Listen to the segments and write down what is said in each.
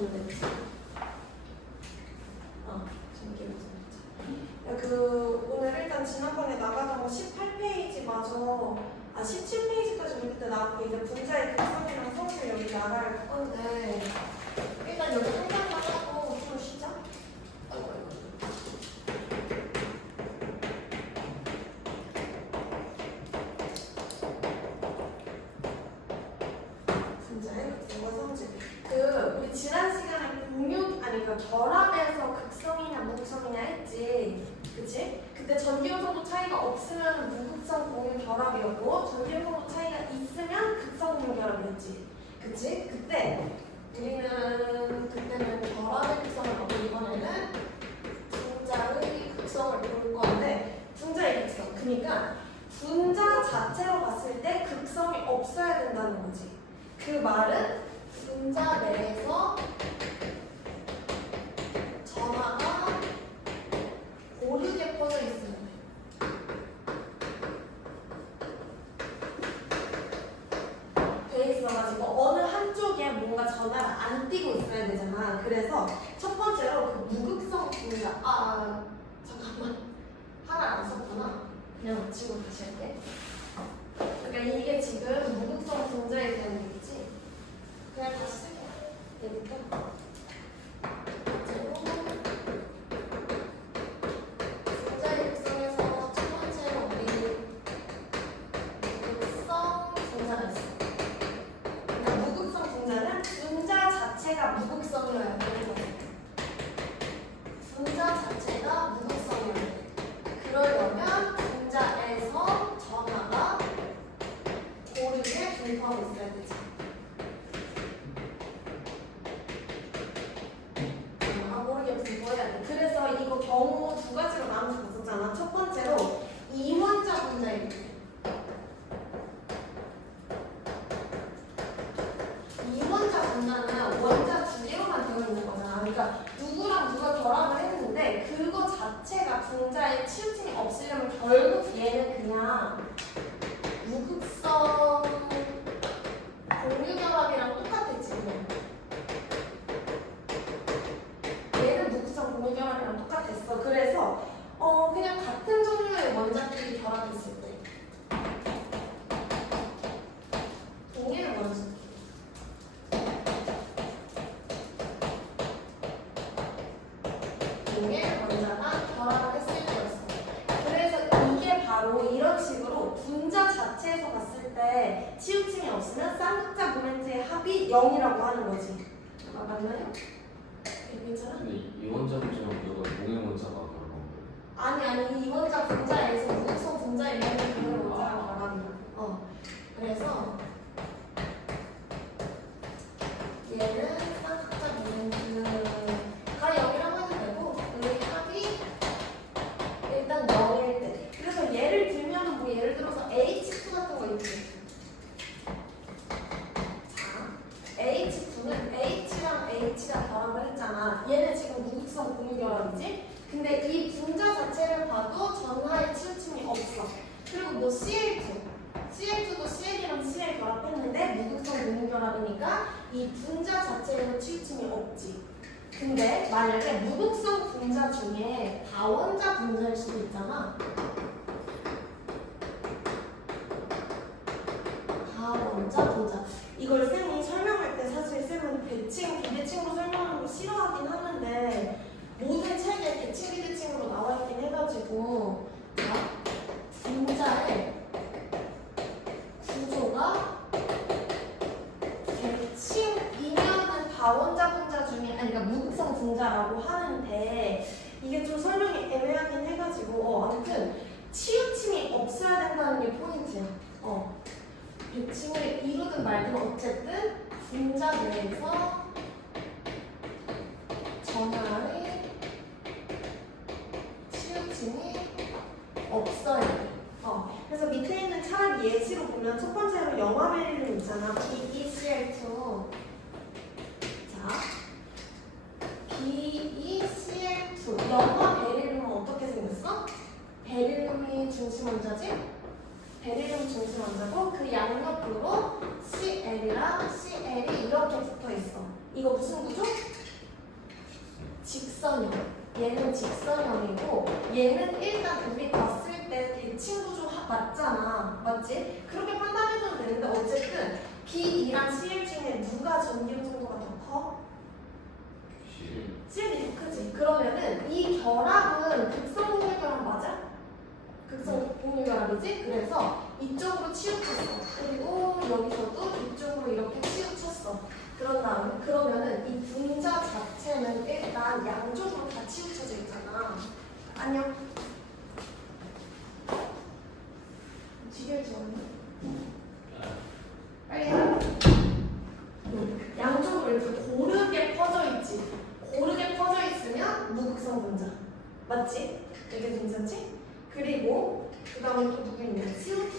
오늘 일단 지난번에 나가던 거 18페이지 마저 아 17페이지까지 우리 그때 나왔고 이제 분자의 극성이랑 성질 여기 나갈 건데 일단 여기 한 장만 하고 좀 쉬자. 아이고 아이고. 분자의 극성과 성질. 그 우리 지난 시간에 공유 아니 그 결합에서 극성이냐 무극성이냐 했지. 그치? 그때 전기요소도 차이가 없으면 무극성 공유 결합이었고 전기요소도 차이가 있으면 극성 공유 결합이었지. 그치? 그때 우리는 그때는 결합의 극성을 하고 이번에는 분자의 극성을 볼 건데 분자의 극성. 그러니까 분자 자체로 봤을 때 극성이 없어야 된다는 거지. 그 말은 분자 내에서 전화가 고르게 퍼져 있으면 돼. 돼 있어가지고 어느 한쪽에 뭔가 전화가 안 띄고 있어야 되잖아. 그래서 첫 번째로 그 무극성 분자. 아 잠깐만 하나 안 썼구나. 그냥 지고 다시 할게. 그러니까 이게 지금 무극성 분자에 대한 얘기지. 그냥 다시 쓸게. 얘부터. 분자의 극성에서 첫 번째로 우리 무극성 분자가 있어. 그러니까 무극성 분자는 분자 자체가 무극성이어야 되는 거지. 분자 자체가 무극성이어야 돼. 그러려면 분자에서 전하가 고르게 분포하고 있어야 되지. 아, 고르게 분포해야 돼. 그래서 이거 경우 두 가지로 나눠서 봤었잖아. 첫 번째로 이원자 분자일 때. 이원자 분자는 원자 두 개로만 되어 있는 거잖아. 그러니까 누구랑 누가 결합을 했는데 그거 자체가 분자에 치우침이 없으려면 결국 얘는 그냥 무극성 공유결합이랑 똑같았지 그냥. 얘는 무극성 공유결합이랑 똑같았어. 그래서 어 그냥 같은 종류의 원자끼리 결합했을 때 동일 원자 동일 원자가 결합을 했을 때였어. 그래서 이게 바로 이런 식으로 분자 자체에서 봤을 때 치우침이 없으면 쌍극자 모멘트의 합이 0이라고 하는 거지. 아, 맞나요? 이게 괜찮아? 근데 이 원자 문제랑 이거 동일 원자가 그런 건가요? 아니 아니 이 원자 분자에서 무극성 분자에 있는 그런 원자가 결합이야. 어. 그래서 이 분자 자체에서 치우침이 없지. 근데 만약에 무극성 분자 중에 다원자 분자일 수도 있잖아. 다원자 분자. 이걸 쌤이 설명할 때 사실 쌤은 대칭, 비대칭으로 설명하는 거 싫어하긴 하는데 모든 책에 대칭, 비대칭으로 나와 있긴 해가지고 자, 분자의 구조가 대칭이면은 다원자 분자 중에 아니 그러니까 분자라고 하는데 이게 좀 설명이 애매하긴 해가지고 어, 아무튼 치우침이 없어야 된다는 게 포인트야. 어. 대칭을 이루든 말든 어쨌든 분자 내에서 전하의 치우침이 없어야 돼. 어. 그래서 밑에 있는 차라리 예시로 보면 첫 번째로 영화 베릴륨 있잖아. BeCl2. 자, BeCl2. 영화 베릴륨은 어떻게 생겼어? 베릴륨이 중심 원자지? 베릴륨 중심 원자고 그 양옆으로 CL이랑 CL이 이렇게 붙어 있어. 이거 무슨 구조? 직선형. 얘는 직선형이고 얘는 일단 우리 봤을 때 대칭 구조 하- 맞잖아. 맞지? 그렇게 판단해줘도 되는데 어쨌든 B2랑 CL 중에 누가 전기용 정 7이 더 크지. 그러면은 이 결합은 극성 공유 결합 맞아? 극성 공유 결합이지? 그래서 이쪽으로 치우쳤어. 그리고 여기서도 이쪽으로 이렇게 치우쳤어. 그런 다음 그러면은 이 분자 자체는 일단 양쪽으로 다 치우쳐져 있잖아. 안녕. 지겨지 않니? 네. 빨리 해. 양쪽으로 이렇게 고르 맞지? 이게 괜찮지? 그리고 그 다음에 또 누구 있냐? CO2.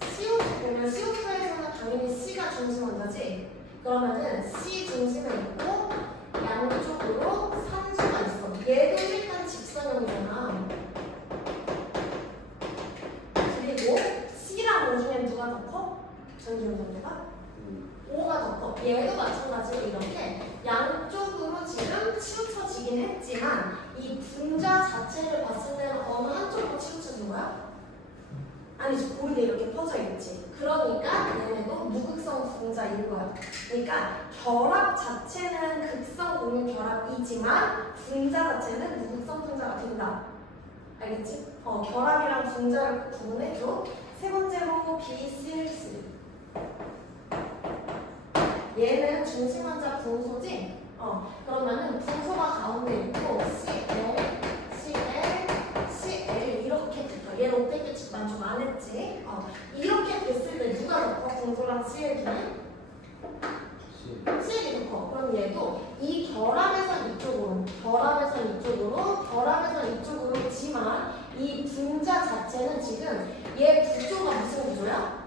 CO2 보면 CO2에서는 당연히 C가 중심 원자지? 그러면은 C 중심에 있고 양쪽으로 산소가 있어. 얘도 일단 직선형이잖아. 그리고 C랑 O 중에 누가 더 커? 전기용 정도가? 5가 더 커. 얘도 마찬가지로 이렇게 양쪽으로 지금 치우쳐지긴 했지만 이 분자 자체를 봤을 때는 어느 한쪽으로 치우쳐진 거야? 아니지 고르게 이렇게 퍼져 있지. 그러니까 얘네도 무극성 분자인 거야. 그러니까 결합 자체는 극성 공유 결합이지만 분자 자체는 무극성 분자가 된다. 알겠지? 어, 결합이랑 분자를 꼭 구분해줘. 세 번째로 BCL3. 얘는 중심 환자 분소지? 어, 그러면은 분소가 가운데 있고 CL, CL, CL 이렇게 될까? 얘 롯데 규칙 만족 안 했지? 어, 이렇게 됐을 때 누가 더 커? 분소랑 CL 중에? 실. CL이 더 커. 그럼 얘도 이 결합에서 이쪽으로, 결합에서 이쪽으로, 결합에서 이쪽으로 지만 이 분자 자체는 지금 얘 구조가 무슨 구조야?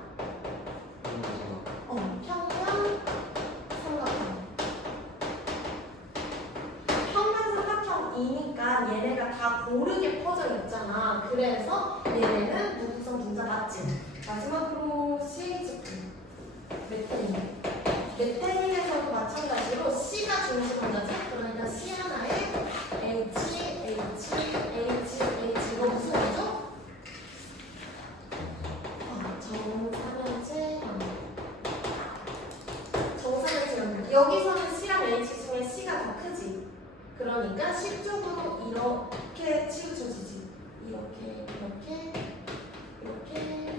어, 평면 삼각형. 평면 삼각형이니까 얘네가 다 고르게 퍼져 있잖아. 그래서 얘네는 무극성 분자 맞지? 마지막으로 CHP. 메테인. 메테인에서도 마찬가지로 C가 중심 원자지? 그러니까 C 하나에 H, H, H, H. 이거 무슨 거죠? 어, 정사면체 정사면체 여기서는 C랑 H 중에 C가 더 크지. 그러니까 C 쪽으로 이렇게 치우쳐지지. 이렇게, 이렇게, 이렇게,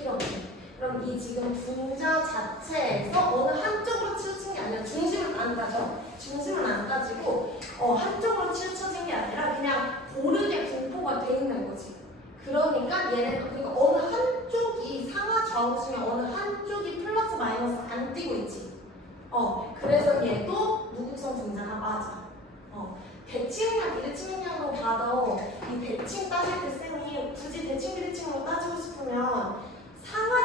이렇게. 그럼 이 지금 분자 자체에서 어느 한쪽으로 치우친 게 아니라 중심을 안 가져. 중심은 안 가지고 어, 한쪽으로 치우쳐진 게 아니라 그냥 고르게 분포가 돼 있는 거지. 그러니까 얘는 그러니까 어느 한쪽이 상하 좌우 중에 어느 한쪽이 플러스 마이너스 안 띄고 있지. 어, 그래서 얘도 무극성 분자가 맞아. 어, 대칭이랑 비대칭량으로 봐도 이 대칭 따질 때 쌤이 굳이 대칭 비대칭으로 따지고 싶으면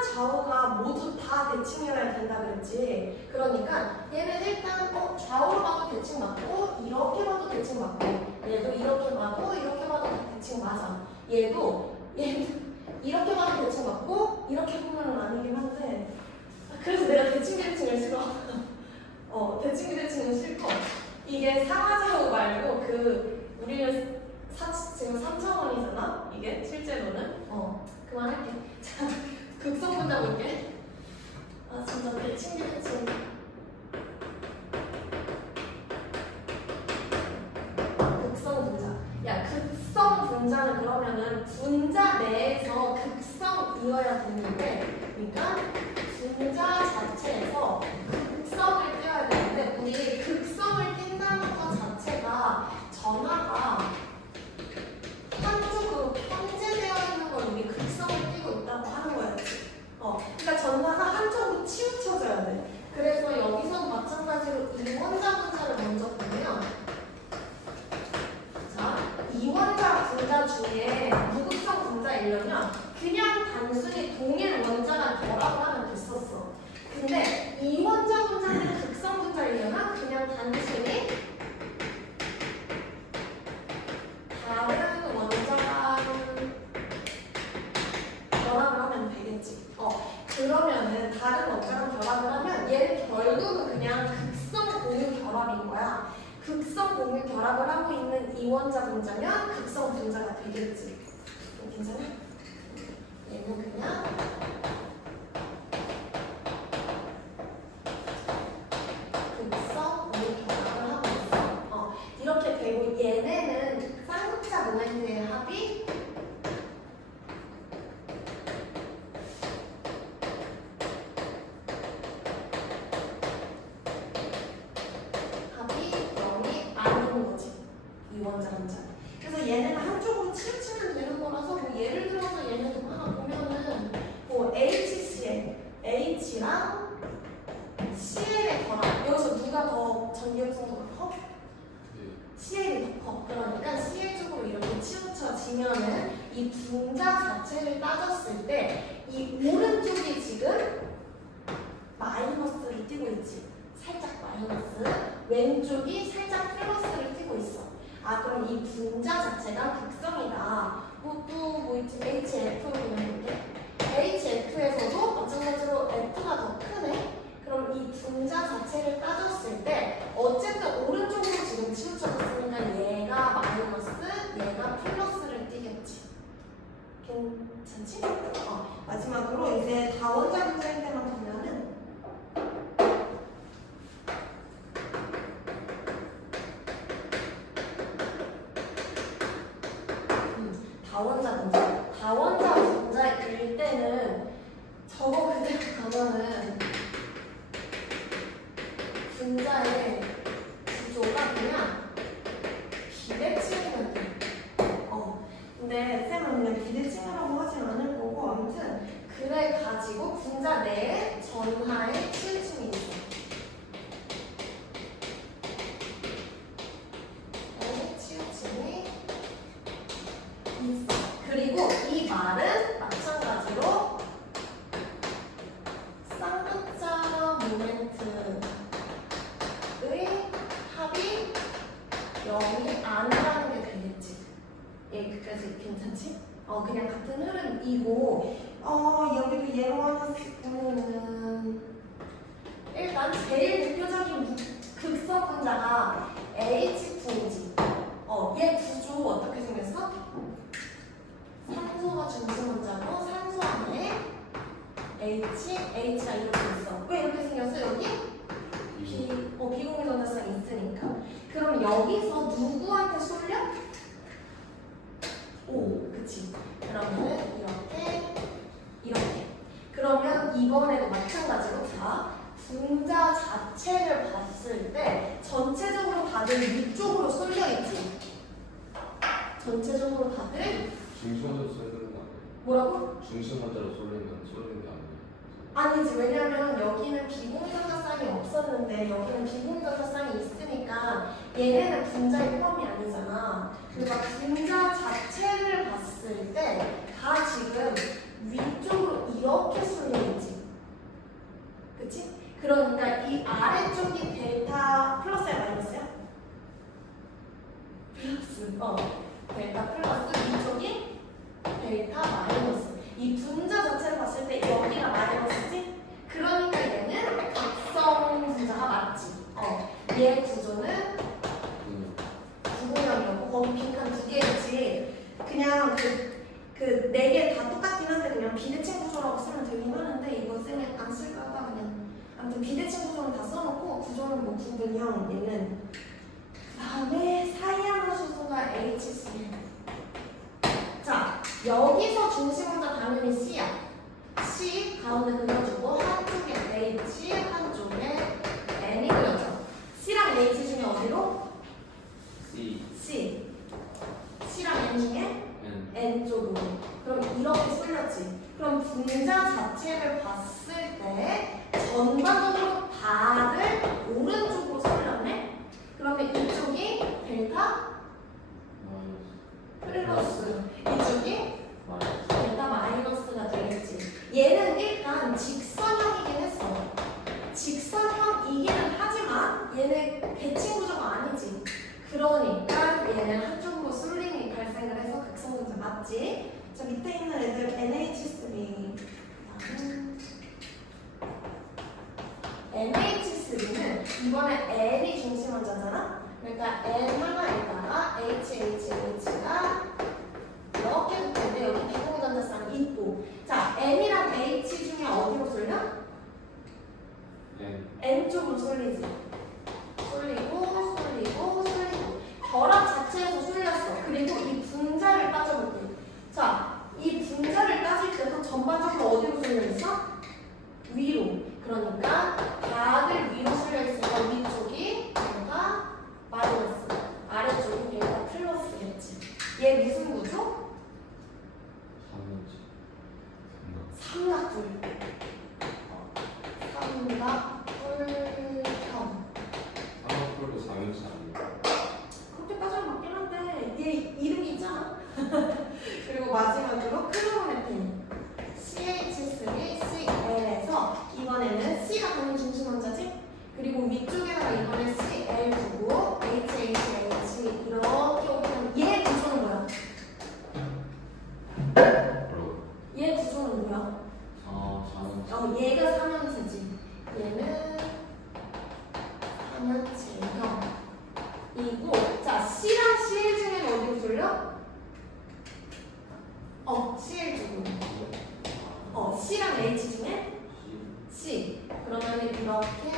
좌우가 모두 다 대칭이어야 된다 그랬지. 그러니까 얘는 일단 어, 좌우로 봐도 대칭 맞고 이렇게 봐도 대칭 맞고 얘도 이렇게 봐도 이렇게 봐도 다 대칭 맞아. 얘도 얘도 이렇게 봐도 대칭 맞고 이렇게 보면은 아니긴 한데 그래서 내가 대칭 비대칭을 싫어. 어 대칭 비대칭은 싫고 이게 상하 좌우 말고 그 우리는 사, 지금 3차원이잖아 이게 실제로는 어 그만할게. 자 극성 분자 볼게. 비대칭. 극성 분자. 야, 극성 분자는 그러면은 분자 내에서 극성이어야 되는데, 그러니까 분자 자체에서 극성을 띄어야 되는데, 우리 극성을 띈다는 것 자체가 전화가 한쪽으로 편제되어 있는 걸 우리 극성을 띄고 있다고 하는 거였지. 어, 그러니까 전화가 한쪽으로 치우쳐져야 돼. 그래서 여기서 마찬가지로 이원자 분자를 먼저 보면 자, 이원자 분자 중에 무극성 분자이려면 그냥 단순히 동일 원자가 결합을 하면 됐었어. 근데 이원 결합인 거야. 극성 공유 결합을 하고 있는 이원자 분자면 극성 분자가 되겠지. 괜찮아? 얘는 그냥 극성 공유 결합을 하고 있어. 어, 이렇게 되고 얘네는 쌍극자 모멘트의 합이 합이 0이 아닌 거지. 이 원자 원자. 그래서 얘네는 한쪽으로 치우치면 되는 거라서 뭐 예를 들어서 얘네도 하나 보면은 뭐 HCl, H랑 CL의 결합. 여기서 누가 더 전기음성도가 커? 네. CL이 더 커. 그러니까 CL 쪽으로 이렇게 치우쳐지면은 이 분자 자체를 따졌을 때 이 오른쪽이 지금 마이너스를 띄고 있지. 살짝 마이너스. 왼쪽이 살짝 플러스를 띄고 있어. 아 그럼 이 분자 자체가 극성이다. 뭐또뭐 있지? HF 볼게. HF에서도 마찬가지로 F가 더 크네. 그럼 이 분자 자체를 따졌을 때 어쨌든 오른쪽으로 지금 치우쳐졌으니까 어, 마지막으로 이제 다원자 분자일 때만 보면은 음, 다원자. 다원자 분자일 때는 저거 그대로 가면은 분자의 구조가 그냥 비대칭이면 돼. 어. 근데 쌤은 그냥 비대칭이라고 하진 않을 거고 아무튼 그래 가지고 분자 내에 전하의 치우침이 있어. 네, 치우침이 있어. 그리고 이 말은 마찬가지로 쌍극자 모멘트의 합이 0이 아니라는 게 되겠지. 여기까지 괜찮지? 어 그냥 같은 흐름이고 어 여기도 예로 하나씩 보면은 일단 제일 대표적인 극성 분자가 H2지. 어얘 구조 어떻게 생겼어? 산소가 중심 원자고 산소 안에 H, H가 이렇게 있어. 왜 이렇게 생겼어 여기? 비, 어, 비공유 전자성이 있으니까. 그럼 여기서 누구한테 쏠려? 오, 그치. 그러면 이렇게, 이렇게. 그러면 이번에도 마찬가지로 자, 분자 자체를 봤을 때 전체적으로 다들 위쪽으로 쏠려 있지. 전체적으로 다들 중심으로 쏠리는 거 아니에요? 뭐라고? 중심 환자로 쏠리는 쏠리는 게 아니에요. 아니지 왜냐면 여기는 비공유전자쌍이 없었는데 여기는 비공유전자쌍이 있으니까 얘네는 분자의 포함이 아니잖아 그러니까 분자 자체를 봤을 때 다 지금 위쪽으로 이렇게 쏠려있지 그치? 그러니까 이 아래쪽이 델타 플러스야 마이너스야? 플러스 어 델타 플러스 이쪽이 델타 마이너스 이 분자 자체를 봤을 때 여기가 마이너스지? 그러니까 얘는 각성 분자가 맞지. 어, 얘 구조는 음. 구분형이었고 거기 빈칸 두 개였지. 그냥 그 그 네 개 다 똑같긴 한데 그냥 비대칭 구조라고 쓰면 되긴 하는데 이거 쌤이 안 쓸까 하다 그냥 아무튼 비대칭 구조는 다 써놓고 구조는 뭐 구분형 얘는 그다음에 사이아나 수소가 HCl 자 여기서 중심 혼자 당연히 C야. C 가운데 그려주고 한쪽에 H 한쪽에 N이 그려져. C랑 H 중에 어디로? C C. C랑 N 중에 N N 쪽으로. 그럼 이렇게 쏠렸지. 그럼 분자 자체를 봤을 때 전반적으로 다들 N이 중심 환자잖아. 그러니까 M 하나에다가 H, H, H가 이렇게 붙는데 여기 비공 전자쌍이 있고 자, M이랑 H 중에 어디로 쏠려? N. N 쪽으로 쏠리지. 쏠리고, 쏠리고, 쏠리고. 결합 자체에서 쏠렸어. 그리고 이 분자를 따져볼게. 자, 이 분자를 따질 때도 전반적으로 어디로 쏠려있어? 위로. 그러니까 Bye.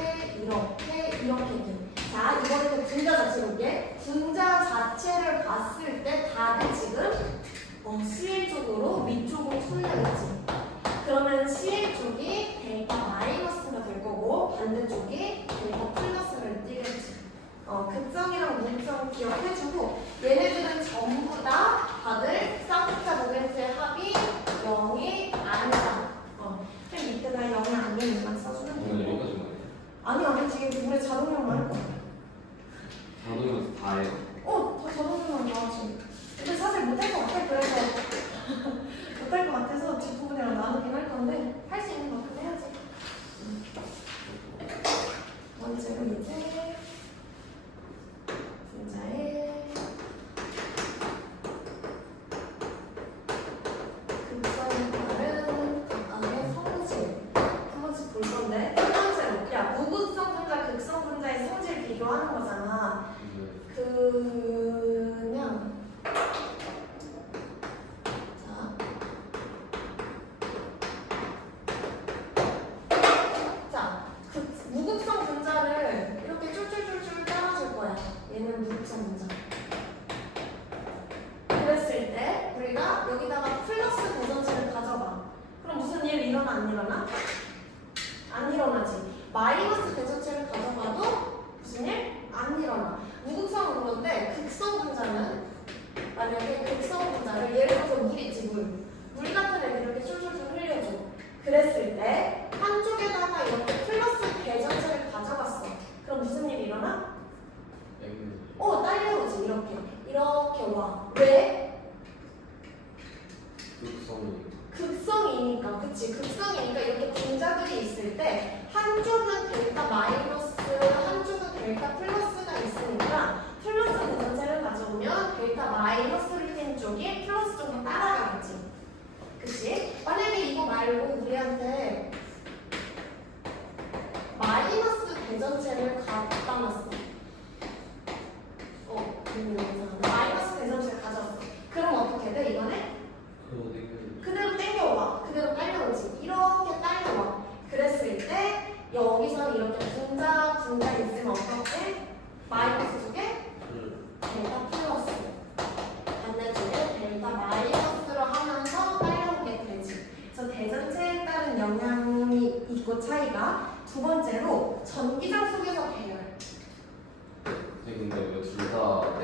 ಅಂತ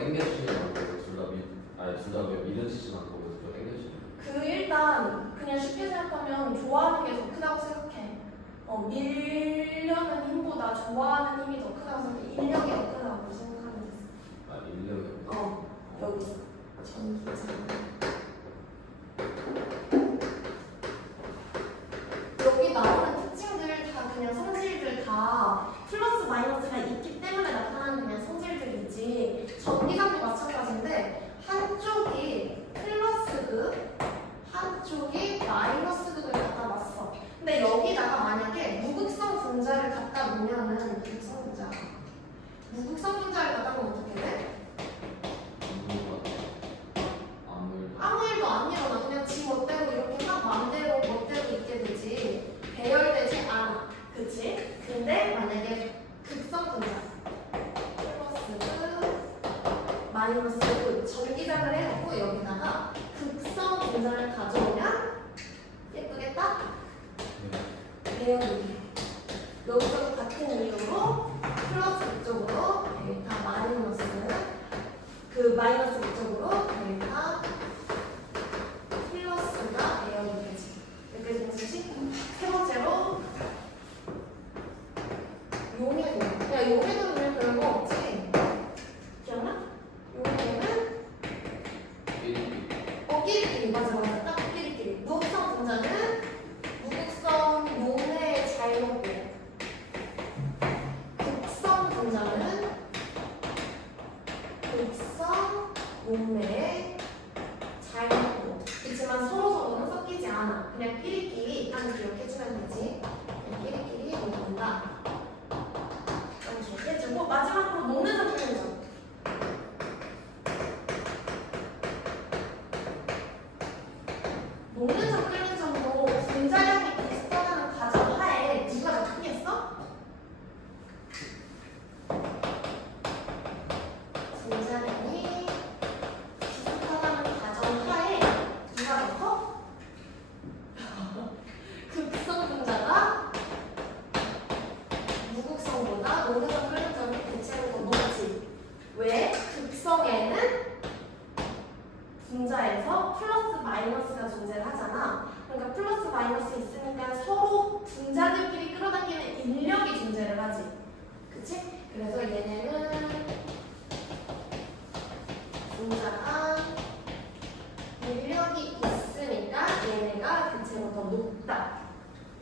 앵겨지는만큼그 일단 그냥 쉽게 생각하면 좋아하는 게 더 크다고 생각해. 어, 밀려는 힘보다 좋아하는 힘이 더 크다고 생각해. 인력이 더 크다고 생각하는 거 아, 밀려요. 어, 여기 전기장. 용해도. 야, 용해도 그냥 그런 거 없지? 있잖아? 용해는 어, 끼리끼리. 맞아, 맞아.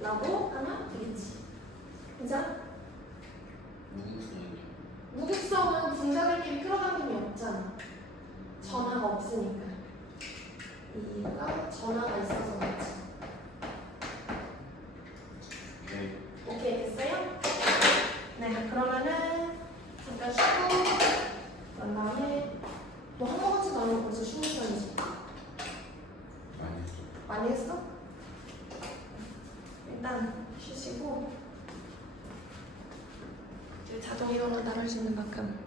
라고 하나 되겠지. 그죠? 무기성은 분자들끼리 끌어당김이 없잖아. 전화가 없으니까. 이가 전화가 있어서 그렇지. 네. 오케이, 됐어요? 네, 그러면은 잠깐 쉬고, 그 다음에 뭐 너한 번같이 나면 벌써 쉬는 편이지? 많이 했어. 많이 했어? 이걸로 나를 주는 만큼